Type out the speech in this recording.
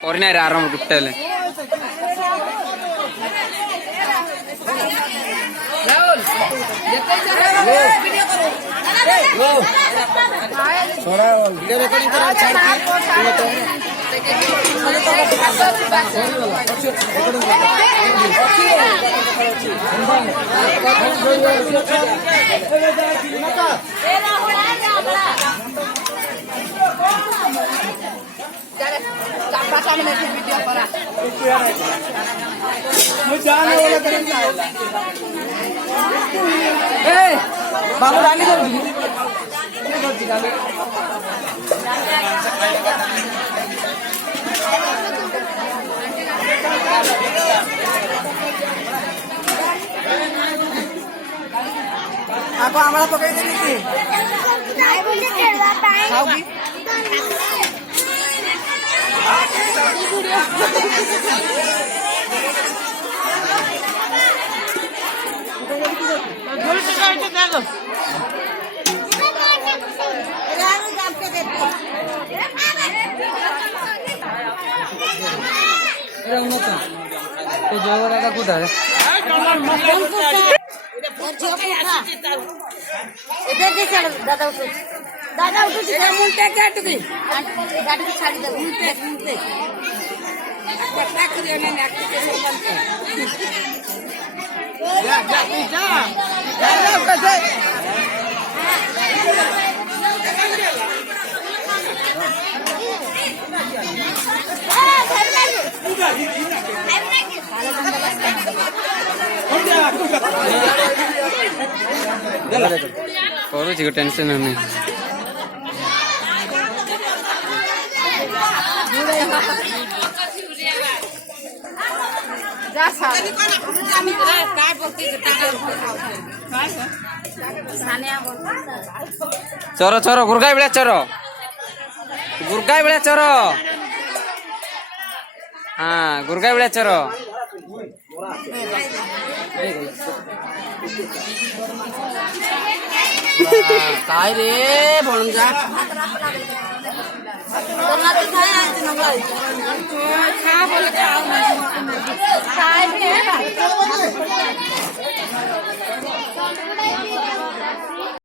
और नहीं आ रहा हूँ गुट्टे थोड़ा वीडियो रिकॉर्डिंग करो बाबू डाली आपको आमला पकड़ देनी थी खाओगी जगह कुछ है इधर देख दादा उठो दादा उठो मुंटे क्या टुकी गाड़ी को छाड़ी दे मुंटे क्या करियो ने नाक के संबंध जा कैसे करो जी टेंशन नहीं चोरो चोरो गुरगाई बेला चोरो हाँ गुरगाई बेला चोरो काय रे म्हणून जा खा बोले